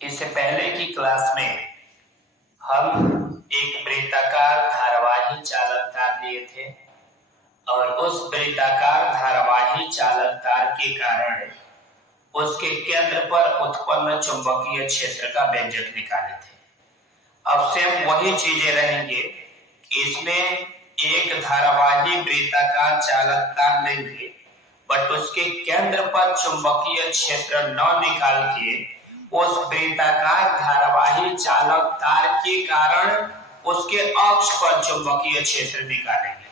इससे पहले की क्लास में हम एक वृत्ताकार धारावाही चालक तार लिए थे और उस वृत्ताकार धारावाही चालक तार के कारण उसके केंद्र पर उत्पन्न चुंबकीय क्षेत्र का व्यंजक निकाले थे। अब सेम वही चीजें रहेंगे कि इसमें एक धारावाही वृत्ताकार चालक तार लेंगे, बट उसके केंद्र पर चुंबकीय क्षेत्र न निकाल के उस वृत्ताकार धारावाही चालक तार के कारण उसके अक्ष पर चुंबकीय क्षेत्र निकालेंगे।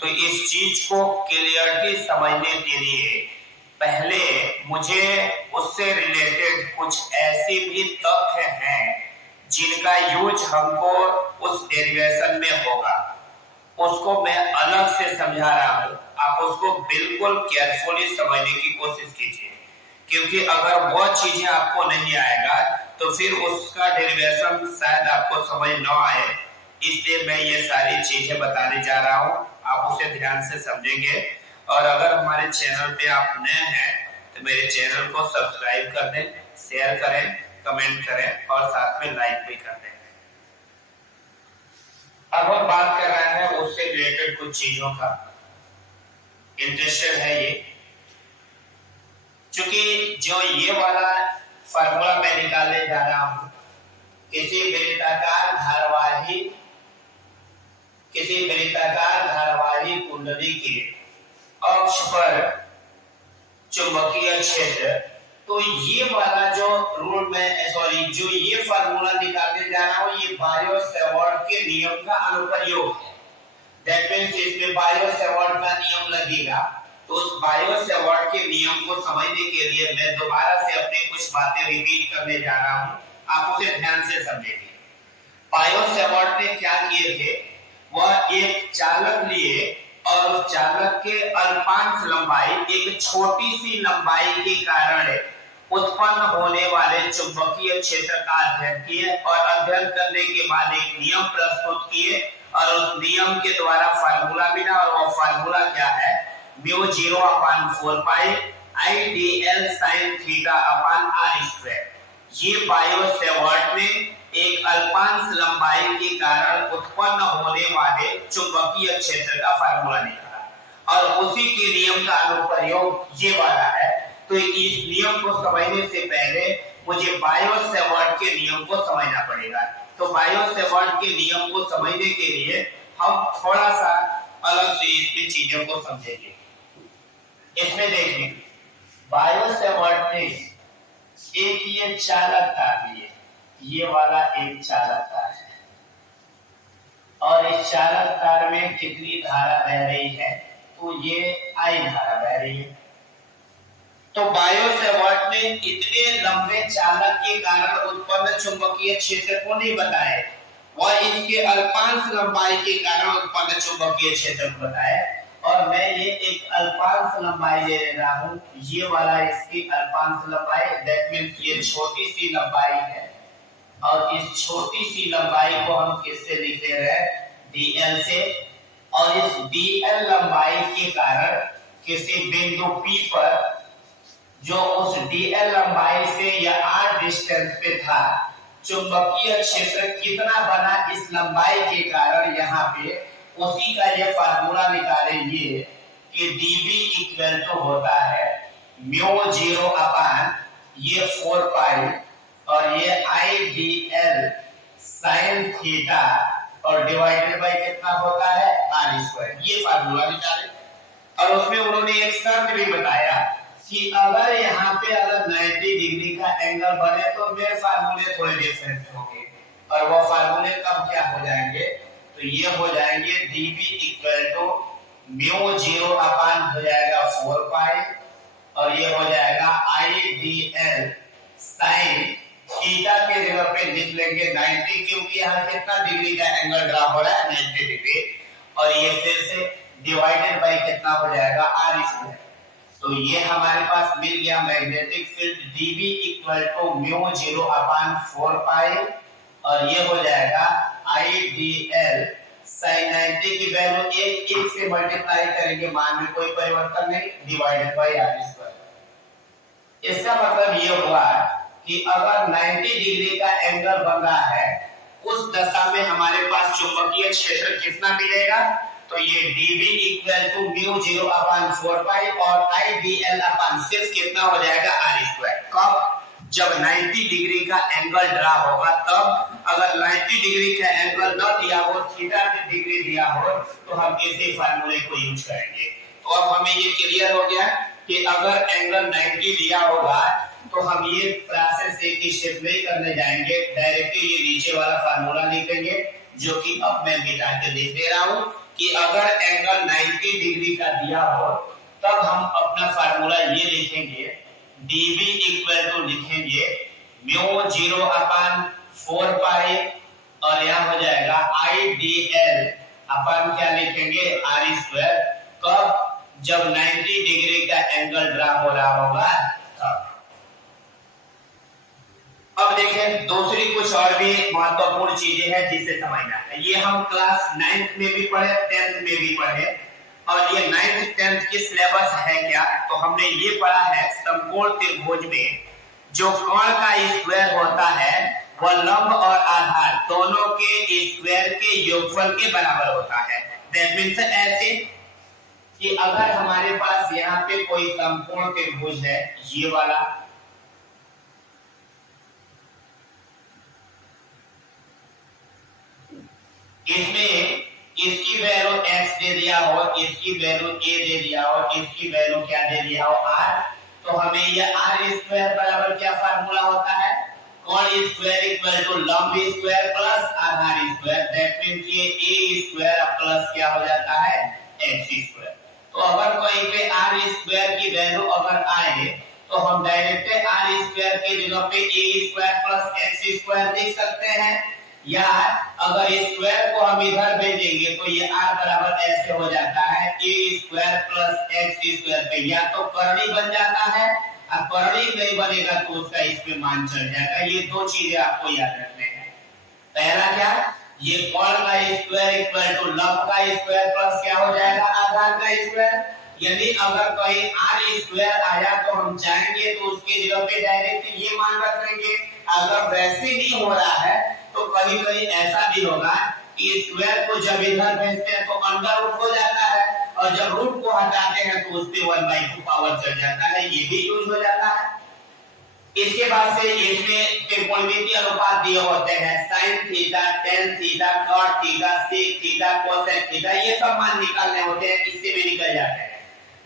तो इस चीज को क्लियरिटी समझने के लिए पहले मुझे उससे रिलेटेड कुछ ऐसे भी तथ्य हैं जिनका यूज हमको उस डेरिवेशन में होगा, उसको मैं अलग से समझा रहा हूं। आप उसको बिल्कुल केयरफुली समझने की कोशिश कीजिए, क्योंकि अगर वह चीजें आपको नहीं आएगा तो फिर उसका डेरिवेशन शायद आपको समझ न आए। इसलिए मैं ये सारी चीजें बताने जा रहा हूं, आप उसे ध्यान से समझेंगे। और अगर हमारे चैनल पे आप नए हैं तो मेरे चैनल को सब्सक्राइब कर दें, शेयर करें, कमेंट करें और साथ में लाइक भी कर दें। अब हम बात कर रहे हैं उससे रिलेटेड कुछ चीजों का, इंटरेस्टेड है ये, क्योंकि जो ये वाला फार्मूला मैं निकालने जा रहा हूं, किसी वृत्ताकार धारावाही कुंडली के अक्ष पर चुंबकीय क्षेत्र, तो ये वाला जो जो ये फार्मूला निकालने जा रहा हूं, ये बायो-सैवर्ट के नियम का अनुप्रयोग है। दैट मींस इसमें बायो-सैवर्ट का नियम लगेगा। तो उस बायो-सैवर्ट के नियम को समझने के लिए मैं दोबारा से अपनी कुछ बातें रिपीट करने जा रहा हूं, आप उसे ध्यान से समझेंगे। बायो-सैवर्ट ने क्या किए थे, वह एक चालक लिए और उस चालक के अल्पांश लंबाई, एक छोटी सी लंबाई के कारण उत्पन्न होने वाले चुंबकीय क्षेत्र का अध्ययन किए और अध्ययन करने के बाद एक नियम प्रस्तुत किए और उस नियम के द्वारा फार्मूला मिला। और वो फार्मूला क्या है, μ0/4 पाई IDL sin θ/r²। ये बायो-सैवर्ट ने एक अल्पांश लंबाई के कारण उत्पन्न होने वाले चुंबकीय क्षेत्र का फार्मूला निकाला और उसी के नियम का अनुप्रयोग ये वाला है। तो इस नियम को समझने से पहले मुझे बायो-सैवर्ट के नियम को समझना पड़ेगा। तो बायो-सैवर्ट के नियम को समझने के लिए हम थोड़ा सा अलग से इसकी चीजों को समझेंगे। इसमें देखिए, बायो-सैवर्ट ने एक ये चालक तार लिए, ये वाला एक चालक तार है और इस चालक तार में कितनी धारा बह रही है, तो ये I धारा बह रही है। तो बायो-सैवर्ट ने इतने लंबे चालक के कारण उत्पन्न चुंबकीय क्षेत्र को नहीं बताया, वह इसके अल्पांश लंबाई के कारण उत्पन्न चुंबकीय क्षेत्र को बताया। और मैं ये एक अल्पांश लंबाई ले रहा हूं, ये वाला इसकी अल्पांश लंबाई, दैट मींस ये छोटी सी लंबाई है और इस छोटी सी लंबाई को हम किससे लिख ले रहे हैं, dl से। और इस dl लंबाई के कारण किसी बिंदु P पर, जो उस dl लंबाई से या r डिस्टेंस पे था, चुंबकीय क्षेत्र कितना बना इस लंबाई के कारण, यहाँ पे उसी का ये फार्मूला निकालेंगे कि dB इक्वल टू होता है μ0/4 पाई और ये IDL sin थीटा और डिवाइडेड बाय कितना होता है, r²। ये फार्मूला निकाले और उसमें उन्होंने एक शर्त भी बताया कि अगर यहाँ पे अगर 90 डिग्री का एंगल बने तो मेरे फार्मूले थोड़े डिफरेंट होंगे। और वो फार्मूले कब क्या हो जाएंगे, तो ये हो जाएंगे dB इक्वल टू μ0 हो जाएगा 4 पाई और ये हो जाएगा IDL sin थीटा के जगह पे लिख लेंगे 90, क्योंकि यहाँ कितना डिग्री का एंगल ड्रा हो रहा है, 90 डिग्री। और ये फिर से डिवाइडेड बाय कितना हो जाएगा, r²। तो ये हमारे पास मिल गया magnetic field dB equal to μ0/4 pi और ये हो जाएगा IDL sin 90 की वैल्यू एक से मल्टीप्लाई करेंगे, मान में कोई परिवर्तन नहीं, डिवाइडेड बाय r²। इसका मतलब ये हुआ कि अगर 90 डिग्री का एंगल बन रहा है उस दशा में हमारे पास चुंबकीय क्षेत्र कितना मिलेगा, तो ये dv equal to mu 0 upon 4 पाई और idl अपान सिर्फ कितना हो जाएगा r स्क्वायर। कब, जब 90 डिग्री का एंगल ड्रा होगा तब। अगर 90 डिग्री का एंगल न दिया हो, थीटा डिग्री दिया हो, तो हम इसी फार्मूले को यूज करेंगे। तो अब हमें ये क्लियर हो गया कि अगर एंगल 90 दिया होगा तो हम ये प्रोसेस एक ही स्टेप में करने जाएंगे, डायरेक्टली ये नीचे वाला फार्मूला लिखेंगे जो कि अब मैं मिटा के लिख दे रहा हूं कि अगर एंगल 90 डिग्री का दिया हो तब हम अपना फार्मूला ये लिखेंगे, dv इक्वल टू लिखेंगे म्यू 0 अपान 4 पाई और यहां हो जाएगा idl अपान क्या लिखेंगे r स्क्वायर। कब, जब 90 डिग्री का एंगल ड्रा हो रहा होगा तब। अब देखें दूसरी कुछ और भी महत्वपूर्ण चीजें हैं जिसे समझना है। ये हम क्लास 9th में भी पढ़े, 10th में भी पढ़े, और ये 9th 10th की सिलेबस है क्या, तो हमने ये पढ़ा है समकोण त्रिभुज में जो कोण का स्क्वायर होता है वह लंब और आधार दोनों के स्क्वायर के योगफल के बराबर होता है। दैट मींस ऐसे कि अगर हमारे पास यहाँ पे कोई समकोण त्रिभुज है, ये वाला, इसमें इसकी वैल्यू x दे दिया हो, इसकी वैल्यू a दे दिया हो, इसकी वैल्यू क्या दे दिया हो r, तो हमें ये r स्क्वायर बराबर क्या फार्मूला होता है, कोण स्क्वायर इक्वल टू लंब square plus Aadhaar square. That means ये a स्क्वायर प्लस क्या हो जाता है x स्क्वायर। तो अगर कहीं पे r स्क्वायर की वैल्यू अगर आए तो हम डायरेक्ट r स्क्वायर की जगह पे a square plus x square लिख सकते हैं, या अगर स्क्वायर को हम इधर भेजेंगे तो ये r बराबर ऐसे हो जाता है a square plus x square पे या तो करनी बन जाता है, और करनी नहीं बनेगा तो उसका इस पे मान चढ़ जाएगा। ये दो चीजें आपको याद रखने हैं। पहला क्या, ये कोण का स्क्वायर इक्वल टू लंब का स्क्वायर प्लस क्या हो जाएगा आधार का स्क्वायर। यदि अगर कहीं r स्क्वायर आया तो हम चाहेंगे तो उसके जगह पे डायरेक्ट ये मान रख लेंगे। अगर वैसे नहीं हो रहा है तो कहीं कहीं ऐसा भी होगा कि स्क्वायर को जब इधर भेजते हैं तो अंडर रूट हो जाता है और जब रूट को हटाते हैं तो उस पे 1/2 पावर चढ़ जाता है, ये भी यूज हो जाता है। इसके बाद से इसमें त्रिकोणमितीय अनुपात दिए होते हैं, sin theta, tan theta, cot theta, sec theta, cosec theta, ये सब मान निकालने होते हैं, इससे भी निकल जाते हैं।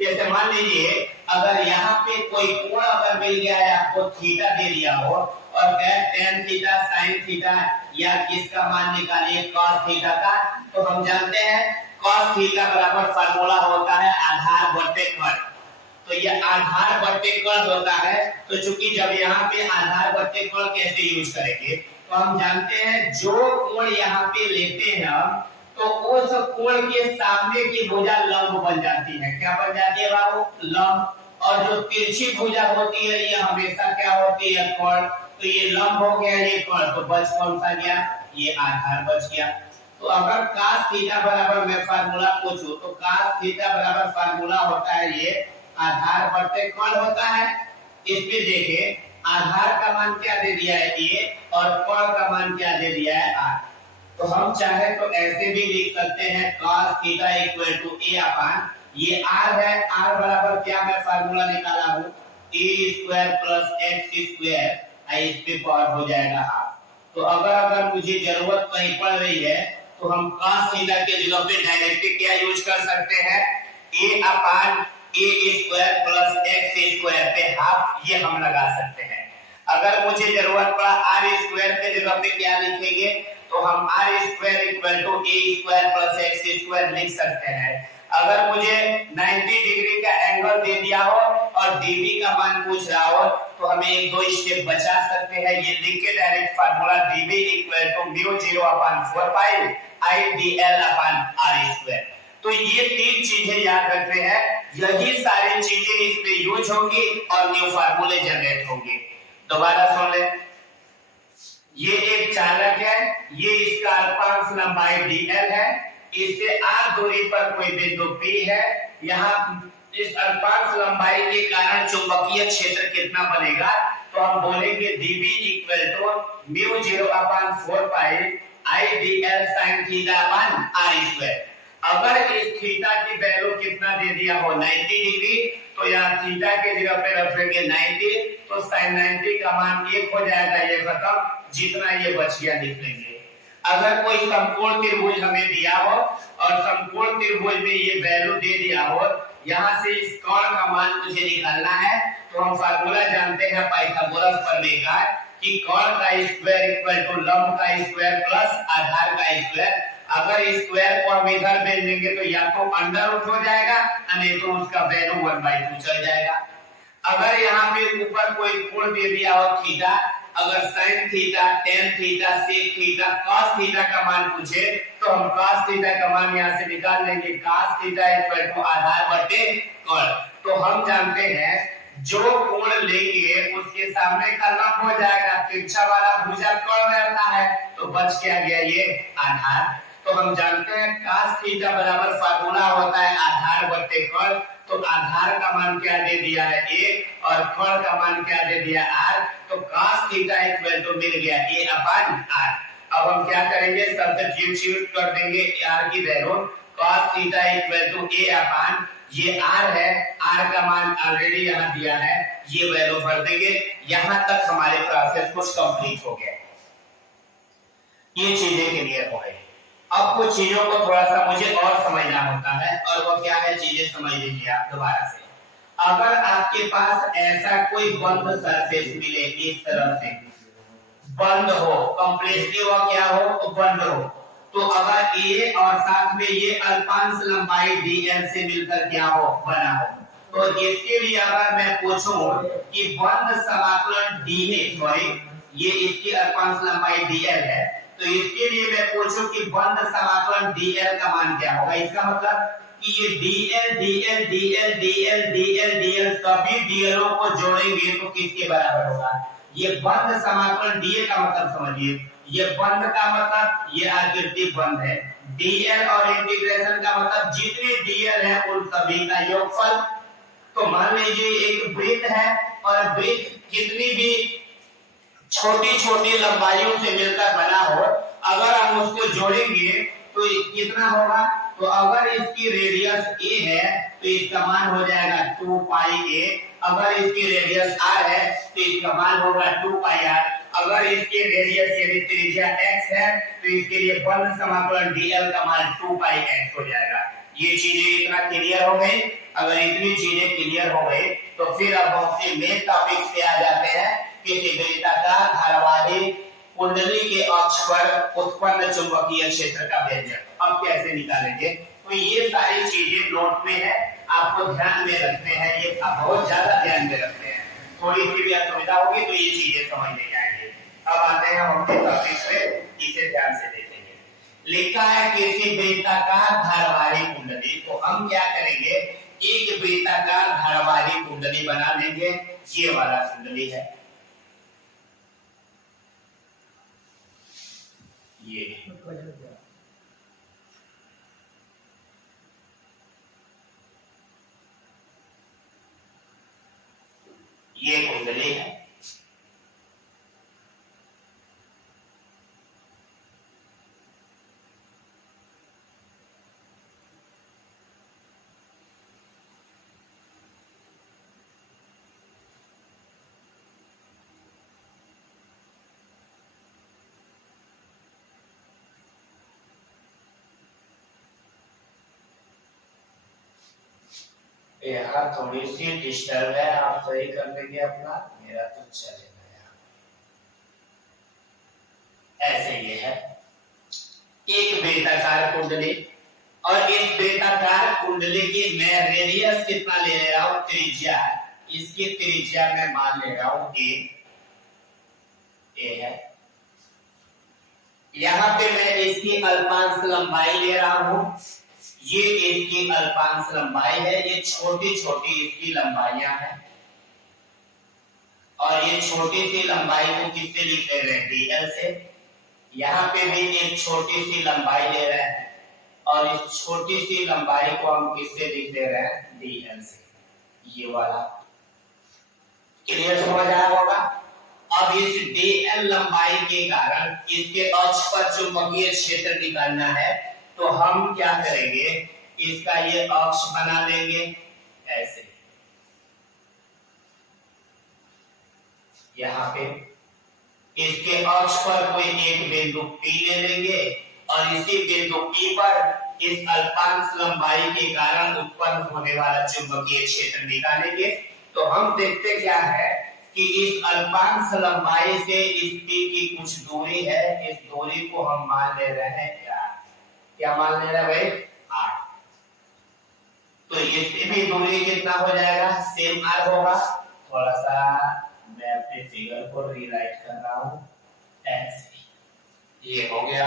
जैसे मान लीजिए अगर यहाँ पे कोई कोण अगर मिल गया है आपको, थीटा दे दिया हो और कहे tan थीटा, sin थीटा या किसका मान निकालिए cos थीटा का, तो हम जानते हैं cos थीटा बराबर फार्मूला होता है आधार बटे कर्ण। तो ये आधार बटे कर्ण होता है, तो चूंकि जब यहाँ पे आधार बटे कर्ण कैसे यूज करेंगे, तो हम जानते हैं जो कोण यहाँ पे लेते हैं हम, तो उस कोण के सामने की भुजा लंब बन जाती है। क्या बन जाती है बाबू, लंब। और जो तिरछी भुजा होती है ये हमेशा क्या होती है, कोण। तो ये लंब हो गया, ये कोण, तो बच कौन सा गया, ये आधार बच गया। तो अगर cos थीटा बराबर मैं फार्मूला पूछूं तो cos थीटा बराबर फार्मूला होता है ये आधार बटे कोण होता है। इसमें देखिए आधार का मान क्या दे दिया है a और कोण का मान क्या दे दिया है r। तो हम चाहे तो ऐसे भी लिख सकते हैं cos theta equal to a upon ये r है, r बराबर क्या मैं फार्मूला निकाला हूं a square plus x square, इस पे पावर हो जाएगा r। तो अगर मुझे जरूरत कहीं पड़ रही है तो हम cos थीटा के जगह पे डायरेक्ट क्या यूज कर सकते हैं, a upon a square plus x square पे हाफ ये हम लगा सकते हैं। अगर मुझे जरूरत पड़ा r स्क्वायर के जगह पे क्या लिखेंगे, तो हम r square equal to a square plus x square लिख सकते हैं। अगर मुझे 90 डिग्री का एंगल दे दिया हो और dv का मान पूछ रहा हो तो हमें एक दो स्टेप बचा सकते हैं। ये लिख के direct formula dv equal to mu 0 upon 4 pi idl upon r square. तो ये तीन चीजें याद रखते हैं, यही सारी चीजें इसमें यूज होंगी और न्यू फार्मूले जनरेट होंगे। दोबारा सुन ले, ये एक चालक है, ये इसका अल्पांश लंबाई dl है, इससे r दूरी पर कोई बिंदु P है। यहाँ इस अल्पांश लंबाई के कारण चुंबकीय क्षेत्र कितना बनेगा, तो हम बोलेंगे dv equal to mu 0/4 pi I dl sin theta upon r square. अगर इस थीटा की वैल्यू कितना दे दिया हो 90 डिग्री, तो यहाँ थीटा के जगह पे रखेंगे 90, तो sin 90 का मान 1 हो जाएगा, ये खत्म, जितना ये बच गया लिख लेंगे। अगर कोई समकोण त्रिभुज हमें दिया हो और समकोण त्रिभुज में ये वैल्यू दे दिया हो, यहाँ से इस कोण का मान मुझे निकालना है, तो हम फार्मूला जानते हैं पाइथागोरस प्रमेय का कि कोण का स्क्वायर इक्वल टू लंब का स्क्वायर प्लस आधार का स्क्वायर। अगर स्क्वायर को हम इधर भेज देंगे तो या तो अंडर रूट हो जाएगा, नहीं तो उसका वैल्यू 1/2 चल जाएगा। अगर यहाँ पे ऊपर कोई कोण दे दिया हो थीटा, अगर sin theta, tan theta, sec theta, cos theta का मान पूछे, तो हम cos थीटा का मान यहाँ से निकाल लेंगे, cos थीटा इक्वल टू आधार बटे कोण। तो हम जानते हैं जो कोण लेंगे उसके सामने का लंब हो जाएगा, तिरछा वाला भुजा कोण रहता है, तो बच क्या गया ये आधार। तो हम जानते हैं cos थीटा बराबर फार्मूला होता है आधार बटे कोण, तो आधार का मान क्या दे दिया है 1 और कोण का मान क्या दे दिया r, तो cos थीटा इक्वल टू मिल गया a/r। अब हम क्या करेंगे, सब्स्टिट्यूट कर देंगे r की value, cos theta equal to a/, ये r है, r का मान ऑलरेडी यहाँ दिया है, ये वैल्यू भर देंगे। यहाँ तक हमारे प्रोसेस कुछ कंप्लीट हो गया, ये चीजें क्लियर हो गई। अब कुछ चीजों को थोड़ा सा मुझे और समझना होता है, और वो क्या है, चीजें समझ लीजिए आप दोबारा से। अगर आपके पास ऐसा कोई बंद सरफेस मिले, इस तरह से बंद हो, कंप्लीटली वो क्या हो, तो बंद हो, तो अगर ए और साथ में ये अल्पांश लंबाई dl से मिलकर क्या हो, बना हो, तो इसके लिए अगर मैं पूछूं कि बंद समाकलन dA, सॉरी ये इसकी अल्पांश लंबाई dl है, तो इसके लिए मैं पूछूं कि बंद समाकलन dl का मान क्या होगा, इसका मतलब कि ये dl dl dl dl dl dl सभी dl को जोड़ेंगे तो किसके बराबर होगा। ये बंद समाकलन dA का मतलब समझिए, ये बंद का मतलब ये आकृति बंद है, dl और इंटीग्रेशन का मतलब जितने dl है उन सभी का योगफल। तो मान लीजिए एक वृत्त है और वृत्त कितनी भी छोटी छोटी लंबाइयों से मिलकर बना हो, अगर हम उसको जोड़ेंगे तो कितना होगा, तो अगर इसकी रेडियस a है तो इसका मान हो जाएगा 2 पाई a, अगर इसकी रेडियस r है तो इसका मान होगा 2 पाई r, अगर इसकी रेडियस यदि त्रिज्या x है तो इसके लिए बंद समाकलन dl का मान 2 पाई x हो जाएगा। ये चीजें इतना क्लियर हो गई। अगर इतनी चीजें क्लियर हो गई तो फिर अब हम अपने मेन टॉपिक्स पे आ जाते हैं कि वृत्ताकार धारावाही कुंडली के अक्ष पर उत्पन्न चुंबकीय क्षेत्र का व्यंजक अब कैसे निकालेंगे। तो ये सारी चीजें नोट में है, आपको ध्यान में रखने हैं, ये आप बहुत ज्यादा ध्यान में रखते हैं, थोड़ी सी भी असुविधा होगी तो ये चीजें समझ नहीं आएंगी। अब आते हैं हम अपने टॉपिक पे, इसे ध्यान से देखेंगे। लिखा है किसी वृत्ताकार धारावाही कुंडली, तो हम क्या करेंगे, एक वृत्ताकार धारावाही कुंडली बना लेंगे, ये वाला कुंडली है, ये कुंडली है। यार थोड़ी सी डिस्टर्ब है, आप सही कर लेंगे अपना, मेरा तो चलेगा यार। ऐसे ये है एक वृत्ताकार कुंडली, और इस वृत्ताकार कुंडली की मैं रेडियस कितना ले रहा हूं, त्रिज्या, इसकी त्रिज्या मैं मान ले रहा हूं ए है। यहाँ पे मैं इसकी अल्पांश लंबाई ले रहा हूं, ये इसकी अल्पांश लंबाई है, ये छोटी छोटी इसकी लंबाइयां हैं, और ये छोटी सी लंबाई को किससे लिख रहे हैं, dl से। यहाँ पे भी एक छोटी सी लंबाई ले रहे हैं, और इस छोटी सी लंबाई को हम किससे लिख दे रहे हैं, dl से, ये वाला। क्लियर समझ आया होगा। अब इस dl लंबाई के कारण इसके अक्ष पर चुंबकीय क्षेत्र निकालना है, तो हम क्या करेंगे, इसका ये अक्ष बना लेंगे ऐसे, यहाँ पे इसके अक्ष पर कोई एक बिंदु P ले लेंगे और इसी बिंदु P पर इस अल्पांश लंबाई के कारण उत्पन्न होने वाला चुंबकीय क्षेत्र निकालेंगे। तो हम देखते क्या है कि इस अल्पांश लंबाई से इस P की कुछ दूरी है, इस दूरी को हम मान ले रहे हैं क्या मान ले रहे हैं भाई, r। तो इससे भी दूरी कितना हो जाएगा, सेम r होगा। थोड़ा सा मैं अपने फिगर को रीराइट कर रहा हूं ऐसे, ये हो गया।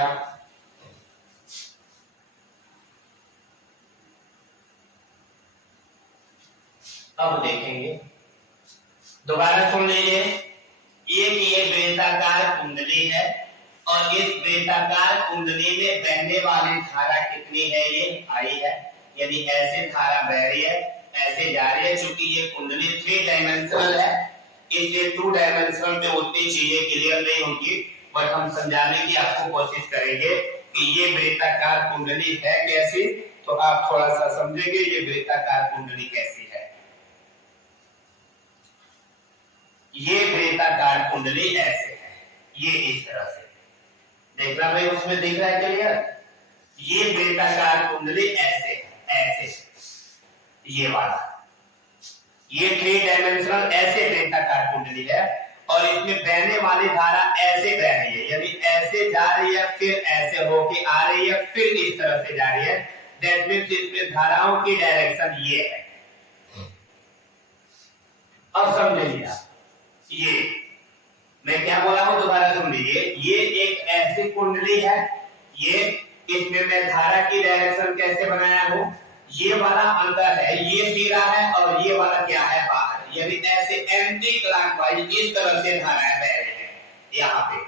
अब देखेंगे, दोबारा सुन लीजिए, ये वृत्ताकार कुंडली है और इस वृत्ताकार कुंडली में बहने वाली धारा कितनी है, ये आई है, यानी ऐसे धारा बह रही है, ऐसे जा रही है। चूंकि ये कुंडली 3 डायमेंशनल है, इसलिए 2 डायमेंशनल में उतनी चीजें क्लियर नहीं होगी, बट हम समझाने की आपको कोशिश करेंगे कि ये वृत्ताकार कुंडली है कैसी, तो आप थोड़ा सा समझेंगे ये वृत्ताकार कुंडली कैसी है। ये वृत्ताकार कुंडली ऐसे है, ये इस तरह से देखना भाई, उसमें दिख रहा है क्लियर। ये वृत्ताकार कुंडली ऐसे है, ऐसे ये वाला, ये 3 डायमेंशनल ऐसे वृत्ताकार कुंडली है और इसमें बहने वाली धारा ऐसे बह रही है, यानी ऐसे जा रही है, फिर ऐसे होके आ रही है, फिर इस तरह से जा रही है। दैट मींस इसमें धाराओं की डायरेक्शन ये है। अब समझ लीजिए, ये मैं क्या बोला हूं, दोबारा सुन लीजिए। ये एक ऐसी कुंडली है, ये इसमें मैं धारा की डायरेक्शन कैसे बनाया हूं, ये वाला अंदर है, ये सीधा है और ये वाला क्या है, बाहर, यानी ऐसे एंटी क्लॉकवाइज इस तरह से धाराएं बह रही है यहाँ पे।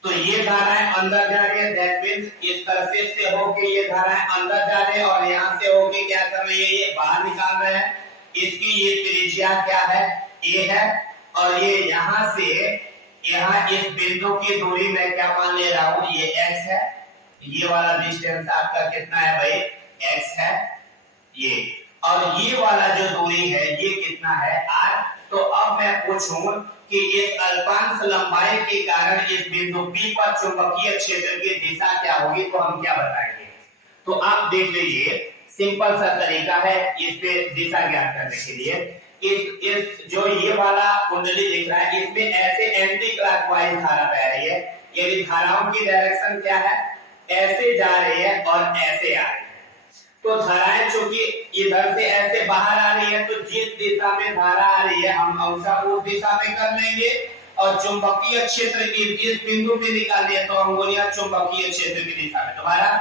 तो ये धाराएं अंदर जा रही है, दैट मींस इस तरह से होके ये धाराएं अंदर जा रही है और यहाँ से होके क्या कर रही है, ये बाहर निकाल रहे हैं। इसकी ये त्रिज्या क्या है, a है, और ये यहाँ से यहाँ इस बिंदु की दूरी मैं क्या मान ले रहा हूँ, ये x है। ये वाला डिस्टेंस आपका कितना है भाई, x है ये, और ये वाला जो दूरी है ये कितना है, r। तो अब मैं पूछूं कि इस अल्पांश लंबाई के कारण इस बिंदु P पर चुंबकीय क्षेत्र की दिशा क्या होगी, तो हम क्या बताएंगे। तो आप देख लीजिए, सिंपल सा तरीका है इस पे दिशा ज्ञात करने के लिए। इस जो ये वाला कुंडली दिख रहा है, इसमें ऐसे एंटी क्लॉकवाइज धारा बह रही है, यानी धाराओं की डायरेक्शन क्या है, ऐसे जा रही है और ऐसे आ रही है। तो धाराएं चूंकि इधर से ऐसे बाहर आ रही है, तो जिस दिशा में धारा आ रही है हम अंगूठा उस दिशा में कर लेंगे, और चुंबकीय क्षेत्र की इस बिंदु पे निकाल दिया तो अंगुलियां चुंबकीय क्षेत्र की दिशा में। दोबारा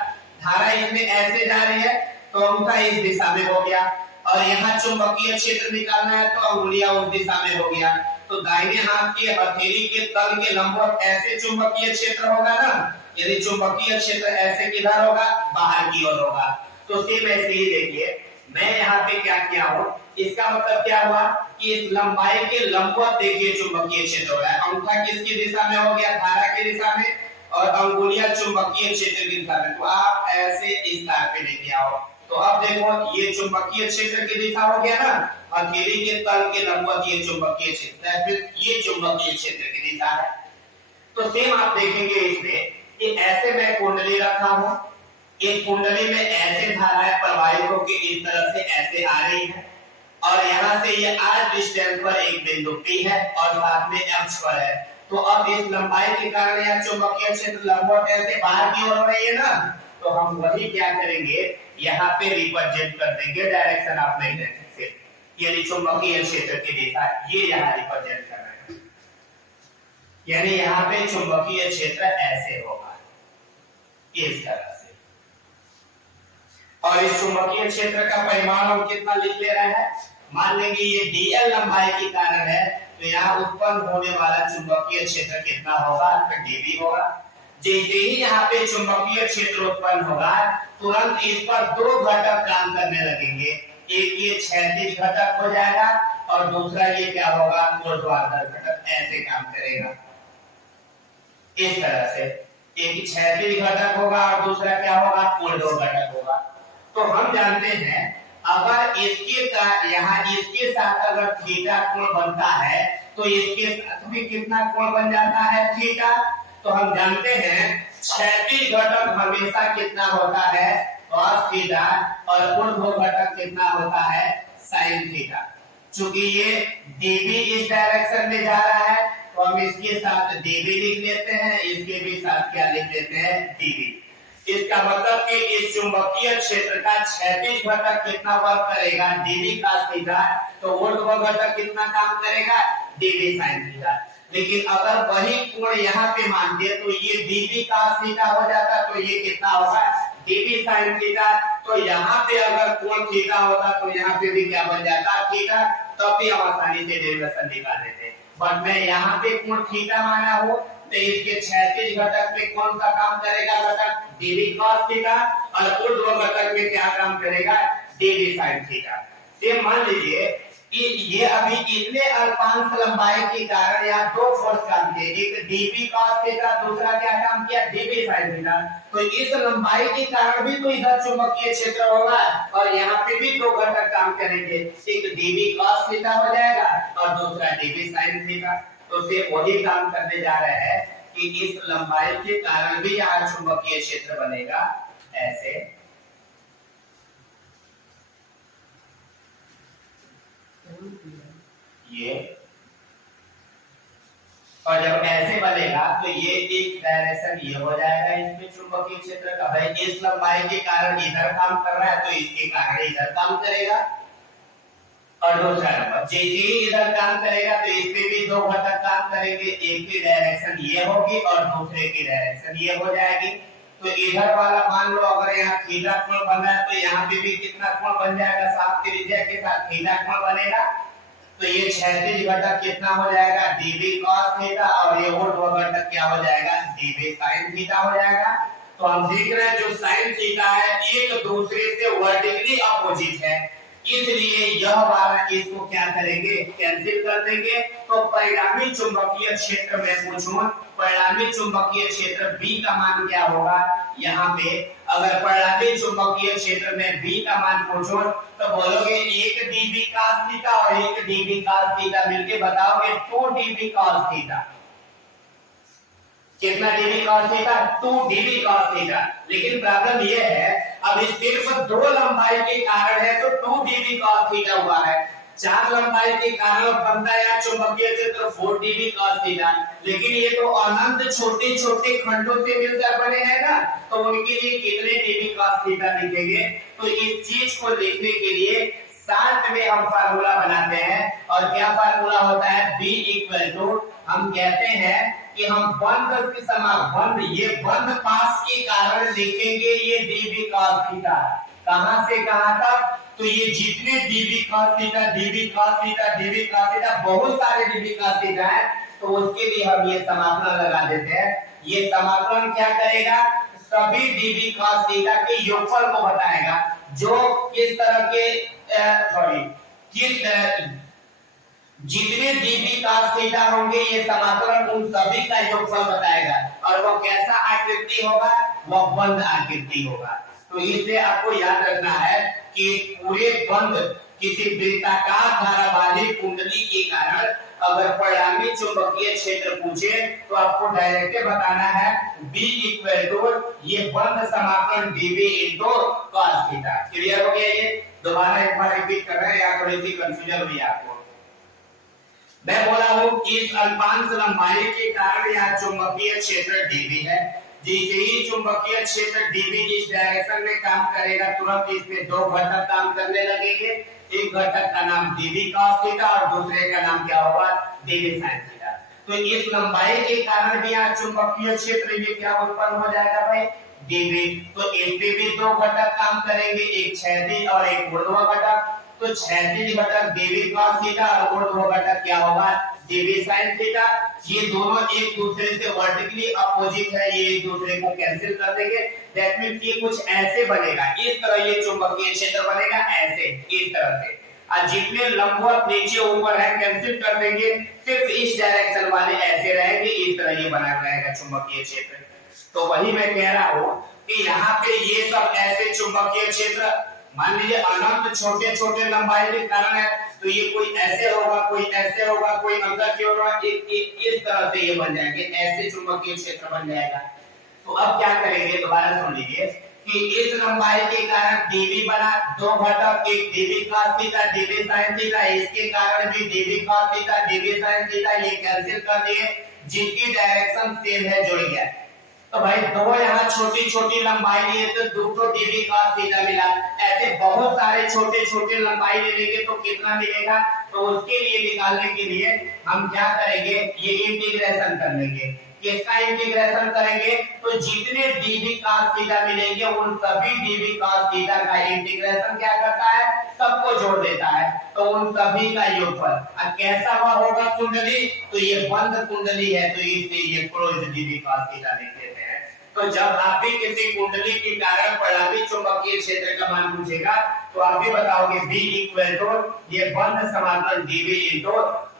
धारा इसमें ऐसे जा रही है तो अंगूठा इस दिशा में हो गया, और यहाँ चुंबकीय क्षेत्र निकालना है तो अंगुलियां उस दिशा में हो गया। तो दाहिने हाथ के हथेली के तल के लंबवत ऐसे चुंबकीय क्षेत्र होगा ना, यदि चुंबकीय क्षेत्र ऐसे किधर होगा, बाहर की ओर होगा। तो सेम ऐसे ही देखिए, मैं यहाँ पे क्या किया हूँ, इसका मतलब क्या हुआ कि इस लंबाई के लंबवत देखिए चुंबकीय क्षेत्र हो रहा है। अंगूठा किसकी दिशा में हो गया, धारा की दिशा में, और अंगुलियां चुंबकीय क्षेत्र की दिशा में। तो आप ऐसे इस तार पे लेके आओ, तो अब देखो ये चुंबकीय क्षेत्र की दिशा हो गया ना, हथेली के तल के लंबवत ये चुंबकीय क्षेत्र, ये चुंबकीय क्षेत्र की दिशा है। तो सेम आप देखेंगे इसमें कि ऐसे मैं कुंडली रखा हूं, इस कुंडली में ऐसे धाराएं प्रवाहित होकर इस तरह से ऐसे आ रही है, और यहाँ से ये r डिस्टेंस पर एक बिंदु P है और साथ में x पर है। तो अब इस लंबाई के कारण यहाँ चुंबकीय क्षेत्र लंबवत ऐसे बाहर की ओर हो रही है ना, तो हम वही क्या करेंगे, यहाँ पे रिप्रेजेंट कर देंगे डायरेक्शन ऑफ मैग्नेटिक फील्ड, यानी चुंबकीय क्षेत्र की दिशा ये यहाँ रिप्रेजेंट कर रहे हैं, यानी यहाँ पे चुंबकीय क्षेत्र ऐसे होगा इस तरह से। और इस चुंबकीय क्षेत्र का परिमाण हम कितना लिख ले रहे हैं, मान लेंगे ये dl लंबाई के कारण है, तो यहाँ उत्पन्न होने वाला चुंबकीय क्षेत्र कितना होगा, तो dv होगा। जैसे ही यहाँ पे चुंबकीय क्षेत्र उत्पन्न होगा, तुरंत इस पर 2 घटक काम करने लगेंगे, एक ये क्षैतिज घटक हो जाएगा और दूसरा ये क्या होगा, ऊर्ध्वाधर घटक। ऐसे काम करेगा, इस तरह से। एक क्षैतिज घटक होगा और दूसरा क्या होगा, ऊर्ध्व घटक होगा। तो हम जानते हैं अगर इसके यहाँ इसके साथ अगर थीटा कोण बनता है तो इसके साथ भी कितना कोण बन जाता है, थीटा। तो हम जानते हैं क्षैतिज घटक हमेशा कितना होता है, cos थीटा, और ऊर्ध्व घटक कितना होता है, sin थीटा। चूंकि ये dv इस डायरेक्शन में जा रहा है तो हम इसके साथ dv लिख लेते हैं, इसके भी साथ क्या लिख लेते हैं, dv। इसका मतलब कि इस चुंबकीय क्षेत्र का क्षैतिज घटक कितना वर्क करेगा, dv cos थीटा, तो ऊर्ध्व घटक कितना काम करेगा, dv sin थीटा। लेकिन अगर वही कोण यहाँ पे मान दिए तो ये dv cos थीटा हो जाता, तो ये कितना होगा, dv sin थीटा। तो यहाँ पे अगर कोण थीटा होता तो यहाँ पे भी क्या बन जाता, थीटा। तब भी हम आसानी से डेरिवेशन निकाल देते। बट मैं यहाँ पे कोण थीटा माना हो तो इसके क्षैतिज घटक पे कौन सा काम करेगा घटक, dv cos थीटा, और ऊर्ध्व घटक में क्या काम करेगा, dv sin थीटा। ये मान लीजिए कि ये अभी इतने अल्पांश लंबाई के कारण यहाँ दो फोर्स काम किए, एक dv cos थीटा, दूसरा क्या काम किया, dv sin थीटा। तो इस लंबाई के कारण भी तो इधर चुंबकीय क्षेत्र होगा और यहाँ पे भी दो घटक काम करेंगे, एक dv cos थीटा हो जाएगा और दूसरा dv sin थीटा। तो से वही काम करने जा रहे हैं कि इस लंबाई के कारण भी यहाँ चुंबकीय क्षेत्र बनेगा, ऐसे। ये और जब ऐसे बनेगा तो ये एक डायरेक्शन ये हो जाएगा इसमें चुंबकीय क्षेत्र का, भाई इस लंबाई के कारण इधर काम कर रहा है तो इसके कारण इधर काम करेगा। और दूसरा नंबर जैसे ही इधर काम करेगा तो इसमें भी दो घटक काम करेंगे, एक की डायरेक्शन ये होगी और दूसरे की डायरेक्शन ये हो जाएगी। तो इधर वाला मान लो अगर यहाँ थीटा कोण बन रहा है तो यहाँ पे भी कितना कोण बन जाएगा, साफ त्रिज्या के साथ थीटा कोण बनेगा। तो ये क्षैतिज घटक कितना हो जाएगा, dv cos थीटा, और ये ऊर्ध्व घटक क्या हो जाएगा, dv sin थीटा हो जाएगा। तो हम देख रहे हैं जो sin थीटा है एक दूसरे से वर्टिकली अपोजिट है, इसलिए यह वाला इसको क्या करेंगे, कैंसिल कर देंगे। तो परिणामी चुंबकीय क्षेत्र में पूछूं, परिणामी चुंबकीय क्षेत्र B का मान क्या होगा, यहाँ पे अगर परिणामी चुंबकीय क्षेत्र में B का मान पूछो तो बोलोगे एक dv cos थीटा और एक dv cos थीटा मिलके बताओगे 2 dv cos थीटा। कितना dv cos theta, 2 dv cos theta. लेकिन प्रॉब्लम ये है अब सिर्फ दो लंबाई के कारण है तो 2 dv cos थीटा हुआ है, चार लंबाई के कारण बनता है चुंबकीय क्षेत्र 4 dv cos थीटा। लेकिन ये तो अनंत छोटे छोटे खंडों से मिलकर बने हैं ना, तो उनके लिए कितने dv cos थीटा लिखेंगे। तो इस चीज को लिखने के लिए साथ में हम फार्मूला बनाते हैं, और क्या फार्मूला होता है, b इक्वल टू, हम कहते हैं कि हम बंध के समान बंध, ये बंध पास के कारण लिखेंगे ये dv cos थीटा। कहां से कहां तक, तो ये जितने dv cos theta, dv cos theta, dv cos theta, बहुत सारे dv cos थीटा है, तो उसके लिए हम ये समाकलन लगा देते हैं। ये समाकलन क्या करेगा, सभी dv cos थीटा के योगफल को बताएगा, जो किस तरह के जितने dv cos थीटा होंगे ये समाकलन उन सभी का योगफल बताएगा, और वो कैसा आकृति होगा, वो बंध आकृति होगा। तो इसलिए आपको याद रखना है कि पूरे बंध किसी वृत्ताकार धारावाही कुंडली के कारण अगर परिणामी चुंबकीय क्षेत्र पूछे तो आपको डायरेक्ट बताना है b इक्वल टू ये बंध समाकलन dv into cos theta. Clear हो गया, ये दोबारा एक बार रिपीट कर रहे हैं या थोड़ी सी कंफ्यूजन हुई आपको। मैं बोला हूं कि इस अल्पांश लंबाई के कारण यह चुंबकीय क्षेत्र dv है, जैसे ही चुंबकीय क्षेत्र dv जिस डायरेक्शन में काम करेगा तुरंत इसमें दो घटक काम करने लगेंगे, एक घटक का नाम dv cos थीटा और दूसरे का नाम क्या होगा, dv sin थीटा। तो इस लंबाई के कारण भी यहाँ चुंबकीय क्षेत्र में क्या उत्पन्न हो जाएगा भाई, dv। तो इसमें भी दो घटक काम करेंगे, एक क्षैतिज और एक ऊर्ध्व घटक। तो क्षैतिज घटक dv cos थीटा और ऊर्ध्व घटक क्या होगा, dv sin थीटा। ये दोनों एक दूसरे से वर्टिकली अपोजिट है, ये एक दूसरे को कैंसिल कर देंगे। दैट मींस ये कुछ ऐसे बनेगा, इस तरह ये चुंबकीय क्षेत्र बनेगा, ऐसे इस तरह से। और जितने लंबवत नीचे ऊपर है कैंसिल कर देंगे, सिर्फ इस डायरेक्शन वाले ऐसे रहेंगे, इस तरह ये बना रहेगा चुंबकीय क्षेत्र। तो वही मैं कह रहा हूं कि यहाँ पे ये सब ऐसे चुंबकीय क्षेत्र, मान लीजिए अनंत छोटे छोटे लंबाई के कारण है, तो ये कोई ऐसे होगा, कोई ऐसे होगा, कोई अंदर की ओर होगा, इस तरह से ये बन जाएंगे, ऐसे चुंबकीय क्षेत्र बन जाएगा। तो अब क्या करेंगे, दोबारा सुन लीजिए कि इस लंबाई के कारण dv बना, दो घटक, एक dv cos theta, dv sin theta, इसके कारण भी dv cos theta, dv sin theta, ये कैंसिल कर दिए, जिनकी डायरेक्शन सेम है जुड़ गया। तो भाई दो यहाँ छोटी छोटी लंबाई लिए तो दो तो dv cos थीटा मिला, ऐसे बहुत सारे छोटे छोटे लंबाई ले लेंगे तो कितना मिलेगा, तो उसके लिए निकालने के लिए हम क्या करेंगे, ये इंटीग्रेशन कर लेंगे। किसका इंटीग्रेशन करेंगे, तो जितने dv cos थीटा मिलेंगे उन सभी dv cos थीटा का इंटीग्रेशन क्या करता है, सबको जोड़ देता है, तो उन सभी का योगफल। अब कैसा हुआ होगा कुंडली, तो ये बंद कुंडली है, तो इसलिए ये क्लोज्ड dv cos थीटा लिख देते हैं। तो जब आप भी किसी कुंडली के कारण परिणामी चुंबकीय क्षेत्र का मान पूछेगा तो आप भी बताओगे B इक्वल टू ये बंद समाकल dv इनटू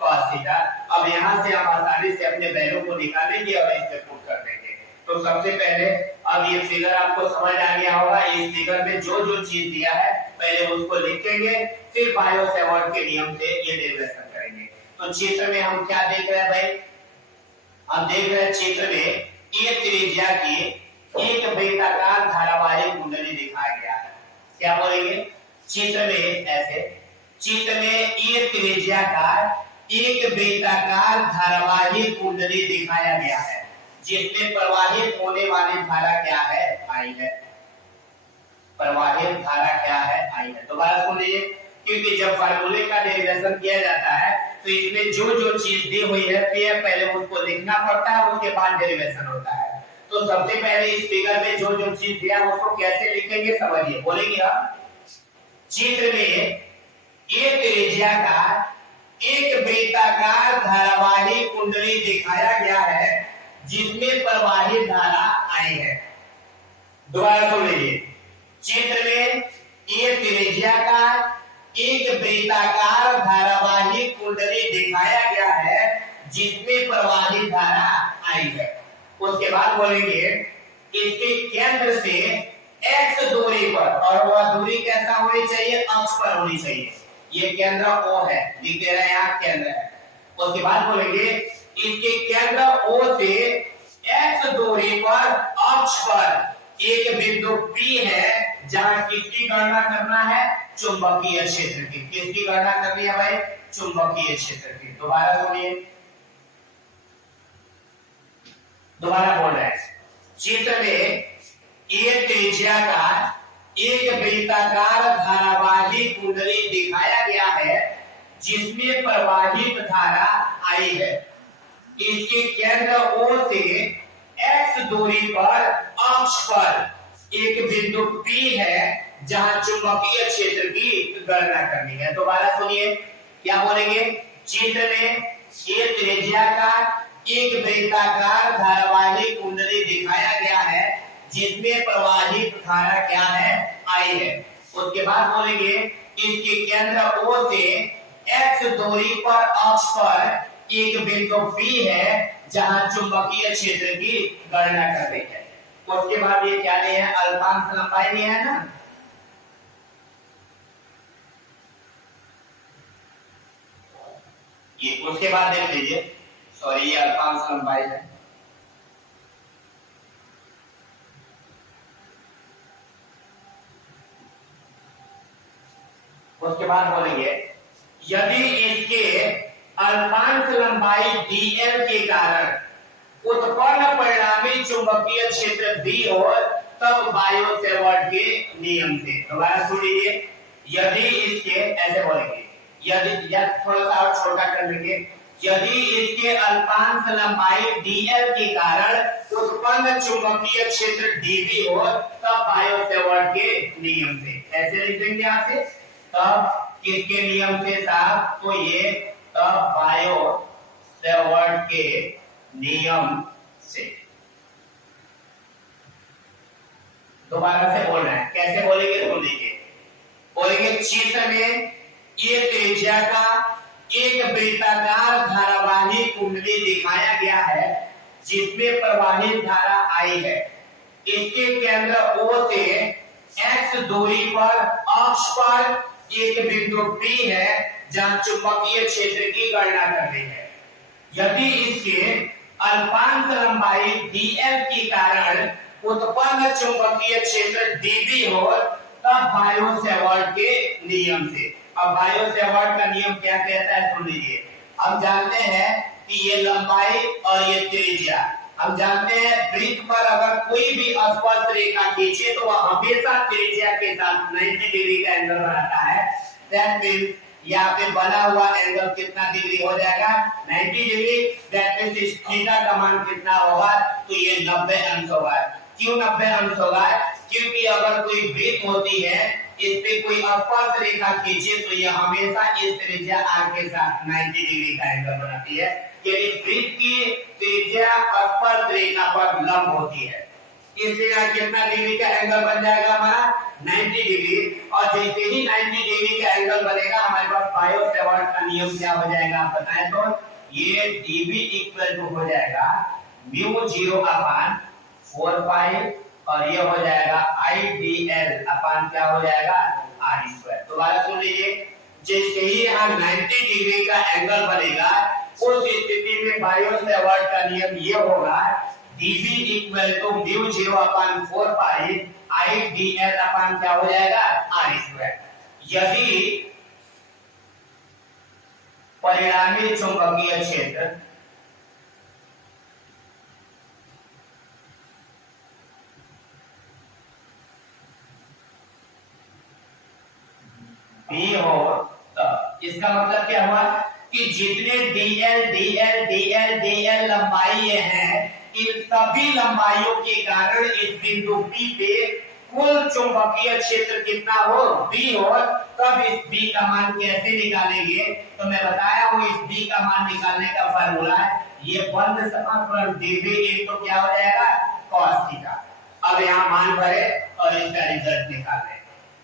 cos थीटा। अब यहां से हम आसानी से अपने वैल्यू को निकालेंगे और इससे पुट कर देंगे। तो सबसे पहले अब ये फिगर आपको समझ आ गया होगा, इस फिगर में जो जो चीज दिया है पहले उसको लिखेंगे, फिर बायो सेवर्ट के नियम से ये डेरिवेशन करेंगे। तो चित्र में हम क्या देख रहे हैं भाई, हम देख रहे हैं चित्र में एक त्रिज्या की एक वृत्ताकार धारावाही कुंडली दिखाया गया है। क्या बोलेंगे, चित्र में ऐसे, चित्र में एक त्रिज्या का एक वृत्ताकार धारावाही कुंडली दिखाया गया है, जिसमें प्रवाहित होने वाली धारा क्या है, आई है। प्रवाहित धारा क्या है, आई है। दोबारा सुन लीजिए, क्योंकि जब फार्मूले का डेरिवेशन किया जाता है तो इसमें जो जो चीज दी हुई है पहले उसको लिखना पड़ता है, उसके बाद डेरिवेशन होता है। तो सबसे पहले इस फिगर में जो जो चीज दिया है उसको कैसे लिखेंगे समझिए, बोलेंगे हम, चित्र में एक त्रिज्या का एक वृत्ताकार धारावाही कुंडली दिखाया गया है, जिसमें प्रवाहित धारा आई है। दोबारा सुन लीजिए, चित्र में एक त्रिज्या का एक वृत्ताकार धारावाही कुंडली दिखाया गया है, जिसमें प्रवाहित धारा आई है। उसके बाद बोलेंगे इसके केंद्र से x दूरी पर, और वह दूरी कैसा होनी चाहिए, अक्ष पर होनी चाहिए। ये केंद्र O है, लिख दे रहे हैं यहाँ केंद्र है। उसके बाद बोलेंगे इसके केंद्र O से x दूरी पर अक्ष पर एक बिंदु P है, जहां किसकी गणना करना है, चुंबकीय क्षेत्र की। किसकी गणना करनी है भाई, चुंबकीय क्षेत्र की। दोबारा सुनिए, दोबारा बोल रहे हैं, चित्र में एक त्रिज्या का एक वृत्ताकार धारावाही कुंडली दिखाया गया है, जिसमें प्रवाहित धारा आई है। इसके केंद्र O से x दूरी पर अक्ष पर एक बिंदु P है, जहां चुंबकीय क्षेत्र की गणना करनी है। दोबारा सुनिए, क्या बोलेंगे, चित्र में एक त्रिज्या का एक वृत्ताकार धारावाही कुंडली दिखाया गया है, जिसमें प्रवाहित धारा क्या है, आई है। उसके बाद बोलेंगे इसके केंद्र O से x दूरी पर अक्ष पर एक बिंदु P है, जहां चुंबकीय क्षेत्र की गणना करनी है। उसके बाद ये क्या है, अल्पांश लंबाई नहीं है ना, ये उसके बाद देख लीजिए, सॉरी ये अल्पांश लंबाई है। उसके बाद बोलेंगे यदि इसके अल्पांश लंबाई dl के कारण उत्पन्न परिणामी चुंबकीय क्षेत्र B हो, तब बायो सेवर्ट के नियम से। दोबारा सुनिए, यदि इसके, ऐसे बोलेंगे, यदि, या थोड़ा सा और छोटा कर लेंगे, यदि इसके अल्पांश लंबाई dl के कारण उत्पन्न चुंबकीय क्षेत्र dB हो, तब बायो सेवर्ट के नियम से। ऐसे लिख देंगे यहां से, तब किसके नियम से साहब, तो ये तब बायो सेवर्ट के नियम से। दोबारा से बोल रहे हैं, कैसे बोलेंगे सुन लीजिए, बोलेंगे चित्र में ये त्रिज्या का एक वृत्ताकार धारावाही कुंडली दिखाया गया है जिसमें प्रवाहित धारा I है। इसके केंद्र O से x दूरी पर अक्ष पर एक बिंदु P है जहां चुंबकीय क्षेत्र की गणना करनी है। यदि इसके अल्पांश लंबाई dl के कारण उत्पन्न चुंबकीय क्षेत्र dB हो तब बायो-सेवर्ट के नियम से। अब बायो-सेवर्ट का नियम क्या कहता है सुन लीजिए। हम जानते हैं कि ये लंबाई और ये त्रिज्या, हम जानते हैं वृत्त पर अगर कोई भी स्पर्श रेखा खींचे तो वह हमेशा त्रिज्या के साथ 90 डिग्री का एंगल बनाता है। दैट मींस यहाँ पे बना हुआ एंगल कितना डिग्री हो जाएगा 90 डिग्री। दैट मींस इस थीटा का मान कितना होगा तो ये 90 अंश होगा। क्यों 90 अंश होगा? क्योंकि अगर कोई वृत्त होती है इस पे कोई स्पर्श रेखा खींचे तो यह हमेशा इस त्रिज्या r के साथ 90 डिग्री का एंगल बनाती है। यदि वृत्त की त्रिज्या स्पर्श रेखा पर लंब होती है इसलिए यहाँ कितना डिग्री का एंगल बन जाएगा हमारा 90 डिग्री। और जैसे ही 90 डिग्री का एंगल बनेगा हमारे पास बायो-सेवर्ट का नियम क्या हो जाएगा आप बताएं तो ये dB इक्वल टू हो जाएगा μ0 अपान 4 पाई और ये हो जाएगा IDL अपान क्या हो जाएगा r स्क्वायर। दोबारा सुन लीजिए, जैसे ही यहाँ 90 डिग्री का एंगल बनेगा उस स्थिति में बायो-सेवर्ट का नियम ये होगा dB equal to μ0 upon 4 pi IDL upon क्या हो जाएगा r स्क्वायर। यदि परिणामी चुंबकीय क्षेत्र B हो तो इसका मतलब क्या हुआ कि जितने DL DL DL DL लंबाई ये हैं इन सभी लंबाइयों के कारण इस बिंदु P पे कुल चुंबकीय क्षेत्र कितना हो B हो। तब इस B का मान कैसे निकालेंगे तो मैं बताया हूँ इस B का मान निकालने का फार्मूला है ये बंद समाकलन dB इनटू क्या हो जाएगा cos थीटा। अब यहाँ मान भरे और इसका रिजल्ट निकालें।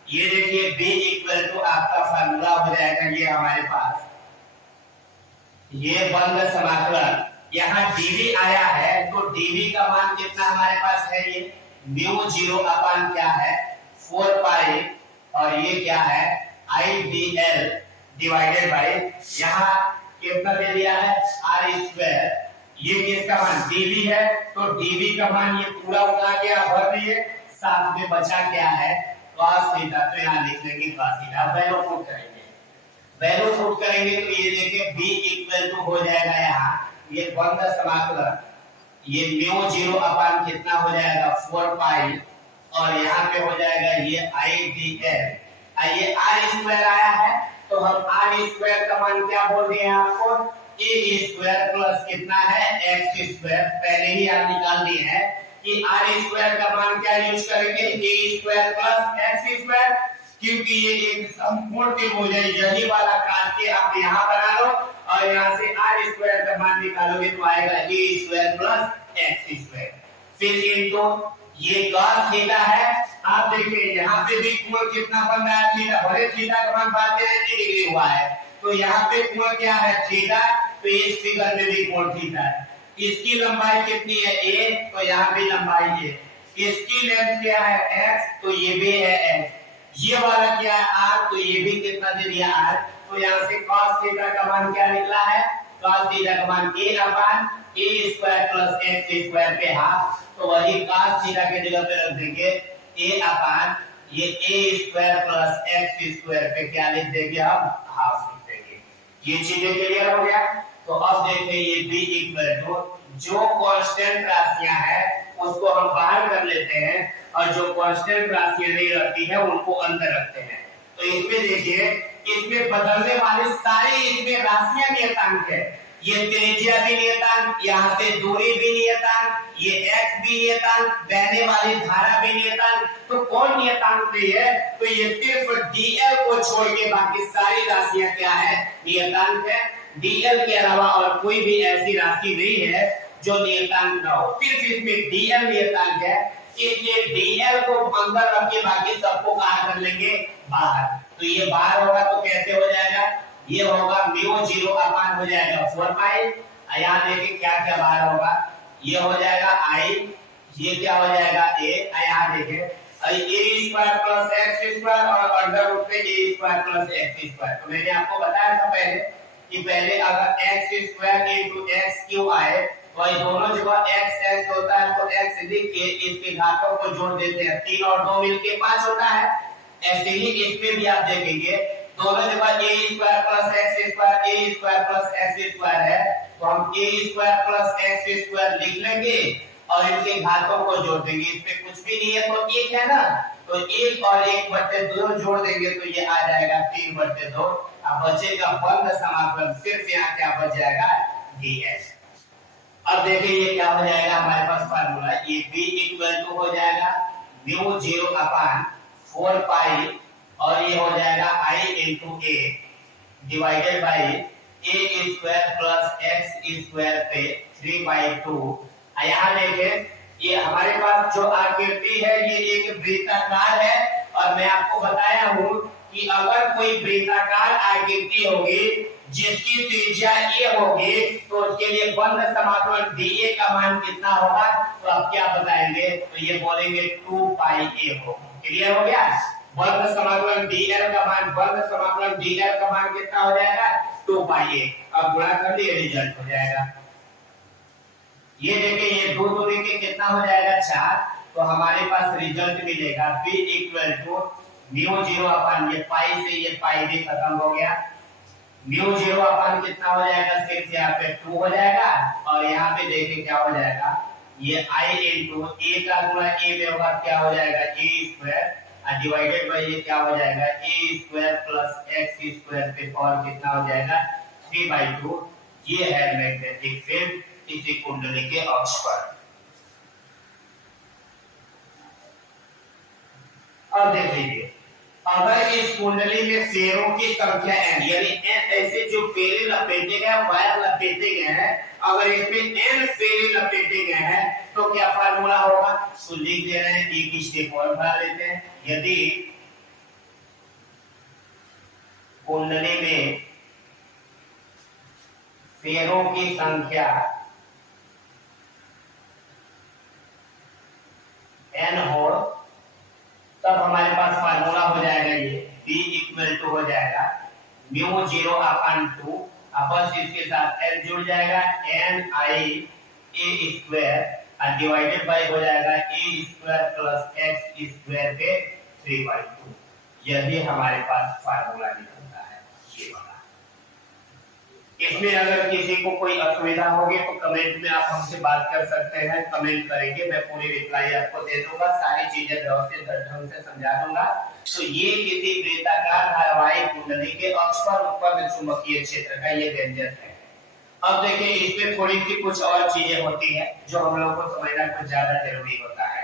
ये देखिए B इक्वल टू आपका फार्मूला हो जाएगा ये हमारे पास ये बंद समाकलन यहाँ dB आया है तो dB का मान कितना हमारे पास है ये μ0 अपान क्या है 4 पाई और ये क्या है IDL डिवाइडेड बाय यहाँ कितना दे दिया है r स्क्वायर। ये किसका मान dB है तो dB का मान ये पूरा उठा के आप भर दिए साथ में बचा क्या है cos थीटा। तो यहाँ लिख लेंगे cos थीटा। वैल्यू पुट करेंगे तो ये देखिए B इक्वल टू हो जाएगा यहाँ ये बंद समाकलन ये μ0 अपान कितना हो जाएगा 4 पाई और यहाँ पे हो जाएगा ये IDL ये r स्क्वायर आया है तो हम r स्क्वायर का मान क्या बोल दिए हैं आपको a स्क्वायर प्लस कितना है x स्क्वायर। पहले ही आप निकाल दिए हैं कि r स्क्वायर का मान क्या यूज करेंगे a square plus x square क्योंकि ये एक संपूर्ण त्रिभुज है यही वाला काट के आप यहाँ बना लो और यहाँ से r स्क्वायर का मान निकालोगे तो आएगा a square plus x square. फिर इनको ये cos थीटा है आप देखिए यहाँ पे भी कोण कितना बन रहा है थीटा भले थीटा का मान 90 डिग्री हुआ है तो यहाँ पे कोण क्या है थीटा तो इस फिगर में भी कोण थीटा है। इसकी लंबाई कितनी है a तो यहाँ भी लंबाई है। इसकी लेंथ क्या है x तो ये भी है x। ये वाला क्या है r तो ये भी कितना दे दिया r तो यहाँ से cos थीटा का मान क्या निकला है cos थीटा का मान a upon a square plus x square पे हाफ तो वही cos थीटा के जगह पे रख देंगे a अपान ये a square plus x square पे क्या लिख देंगे हम हाफ लिख देंगे। ये चीजें क्लियर हो गया। तो अब देखते हैं ये b इक्वल टू जो कांस्टेंट राशियां हैं उसको हम बाहर कर लेते हैं और जो कांस्टेंट राशियां नहीं रहती है उनको अंदर रखते हैं। तो इसमें देखिए इसमें बदलने वाली सारी इसमें राशियां नियतांक है। ये त्रिज्या भी नियतांक यहाँ से दूरी भी नियतांक ये x भी नियतांक बहने वाली धारा भी नियतांक। तो कौन नियतांक नहीं है तो ये सिर्फ dl को छोड़ के बाकी सारी राशियां क्या है नियतांक है। dl के अलावा और कोई भी ऐसी राशि नहीं है जो नियतांक ना हो सिर्फ इसमें dl नियतांक है इसलिए dl को अंदर रख के बाकी सबको कहाँ कर लेंगे बाहर। तो ये बार होगा तो कैसे हो जाएगा, ये होगा म्यू 0 अपान हो जाएगा 4 पाई, यहाँ देखिए क्या क्या बार होगा, ये हो जाएगा आई, ये क्या हो जाएगा ए, यहाँ देखिए ए स्क्वायर प्लस एक्स स्क्वायर और अंडर रूट पे ए स्क्वायर प्लस एक्स स्क्वायर। तो मैंने आपको बताया था पहले कि पहले अगर x square into x cube आए तो ये दोनों जगह x x होता है तो x लिख के इसके घातों को जोड़ देते हैं, 3 और 2 मिलके 5 होता है। ऐसे ही इसमें भी आप देखेंगे दोनों जगह a square plus x square a square plus x square है तो हम a square plus x square लिख लेंगे और इनके घातों को जोड़ देंगे, इसमें कुछ भी नहीं है तो 1 है ना, तो 1 और 1/2 जोड़ देंगे तो ये आ जाएगा 3/2। अब बचेगा बंद समाकलन, सिर्फ यहाँ क्या बच जाएगा ds। अब देखिए ये क्या हो जाएगा हमारे पास फार्मूला, ये b इक्वल टू हो जाएगा म्यू 0 अपान 4 पाई और ये हो जाएगा i into a divided by a square plus x square पे 3/2। यहाँ देखें ये हमारे पास जो आकृति है ये एक वृत्ताकार है और मैं आपको बताया हूँ कि अगर कोई वृत्ताकार आकृति होगी जिसकी त्रिज्या a होगी तो उसके लिए बंद समाकलन dA का मान कितना होगा, तो आप क्या बताएंगे, तो ये बोलेंगे 2 पाई a होगा। क्लियर हो गया, बंद समाकलन dL का मान, बंद समाकलन dL का मान कितना हो जाएगा 2 पाई a। अब गुणा कर दिए रिजल्ट हो जाएगा, ये देखिए ये 2 दूरी के कितना हो जाएगा 4, तो हमारे पास रिजल्ट मिलेगा b इक्वल टू म्यू 0 अपान ये पाई से ये पाई भी खत्म हो गया, म्यू 0 अपान कितना हो जाएगा, सिर्फ यहाँ पे 2 हो जाएगा और यहाँ पे देखिए क्या हो जाएगा, ये i इनटू a का गुणा a में होगा क्या हो जाएगा a स्क्वायर डिवाइडेड बाय ये क्या हो जाएगा a square plus x square पे और कितना हो जाएगा 3/2। ये है मैग्नेटिक फील्ड इसी कुंडली के अक्ष पर। अब देख लीजिए अगर इस कुंडली में फेरों की संख्या n यानी n ऐसे जो फेरे लपेटे गए वायर लपेटे गए हैं, अगर इसमें n फेरे लपेटे गए हैं तो क्या फार्मूला होगा, तो लिख दे रहे हैं एक स्टेप और बढ़ा लेते हैं। यदि कुंडली में फेरों की संख्या n हो तब हमारे पास फार्मूला हो जाएगा ये b इक्वल टू हो जाएगा म्यू 0 अपान 2 आपस इसके साथ l जुड़ जाएगा n i a square divided by हो जाएगा a square plus x square पे 3/2। यदि हमारे पास फार्मूला निकलता है ये वाला। इसमें अगर किसी को कोई असुविधा होगी तो कमेंट में आप हमसे बात कर सकते हैं, कमेंट करेंगे, मैं पूरी रिप्लाई आपको दे दूंगा, सारी चीजें व्यवस्थित ढंग से समझा दूंगा। तो ये किसी वृत्ताकार धारावाहिक कुंडली के अक्ष पर उत्पन्न चुंबकीय क्षेत्र का ये व्यंजक है। अब देखिए इसमें थोड़ी सी कुछ और चीजें होती है जो हम लोग को समझना कुछ ज्यादा जरूरी होता है।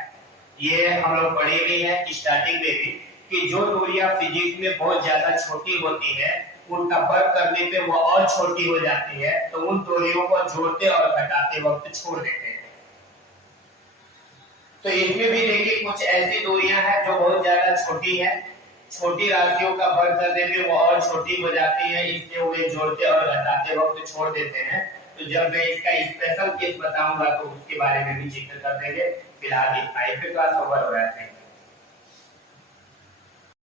ये हम लोग पढ़े भी है स्टार्टिंग में भी कि जो दूरियां फिजिक्स में बहुत ज्यादा छोटी होती है उनका वर्ग करने पे वो और छोटी हो जाती है, तो उन दूरियों को जोड़ते और घटाते वक्त छोड़ देते हैं। तो इसमें भी देखिए कुछ ऐसी दूरियां हैं जो बहुत ज्यादा छोटी है, छोटी राशियों का वर्ग करने पे वो और छोटी हो जाती है, इसलिए उन्हें जोड़ते और घटाते वक्त छोड़ देते हैं। तो जब मैं इसका स्पेशल केस बताऊंगा तो उसके बारे में भी जिक्र कर देंगे। फिलहाल इतना ही, फिर क्लास ओवर हो रहा है।